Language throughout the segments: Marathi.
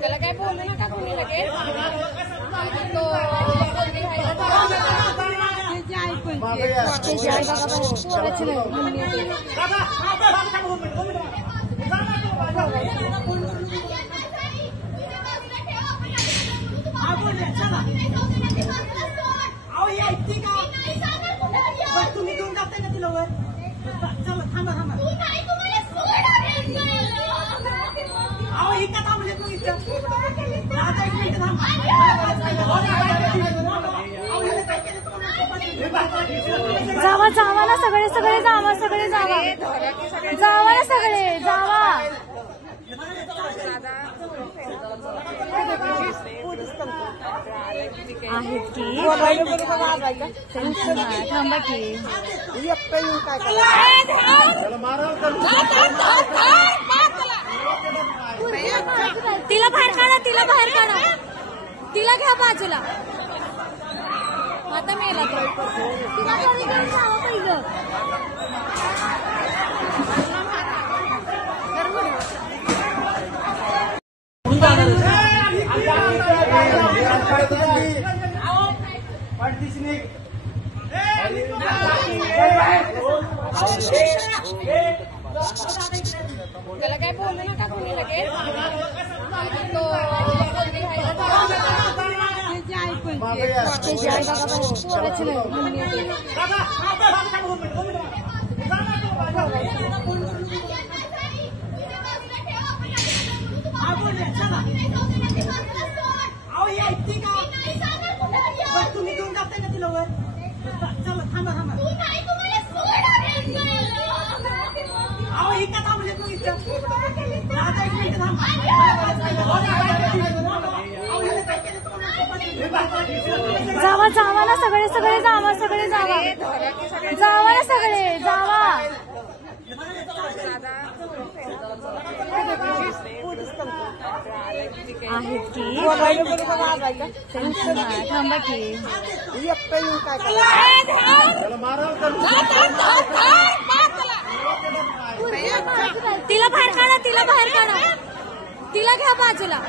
त्याला काय बोलू नका कोणी लगेच तुम्ही घेऊन जाताय ना तिला वर चला थांबा थांबा अहो इथं थांबले तू इथं आता एक मिनिट थांबा जावा जावा ना सगळे सगळे जावा सगळे जावा जावा ना सगळे जावा आहेत की थांबा की तिला बाहेर काढा तिला बाहेर काढा तिला घ्या बाजूला आता मेला तो तिला घरी घेऊन जावं पहिलं त्याला काय बोलू नका कोणी लगेच तुम्ही घेऊन जाताय ना तिला वर चला थांबा थांबा अहो इथं थांबले तू इथं आता एक मिनिट थांबा जावा जावा ना सगळे सगळे जावा सगळे जावा जावा ना सगळे जावा आहेत की थांबा की तिला बाहेर काढा तिला बाहेर काढा तिला घ्या बाजूला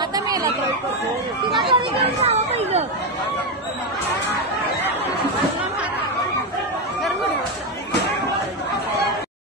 आता मेला तो तिला घरी घेऊन जावं पहिलं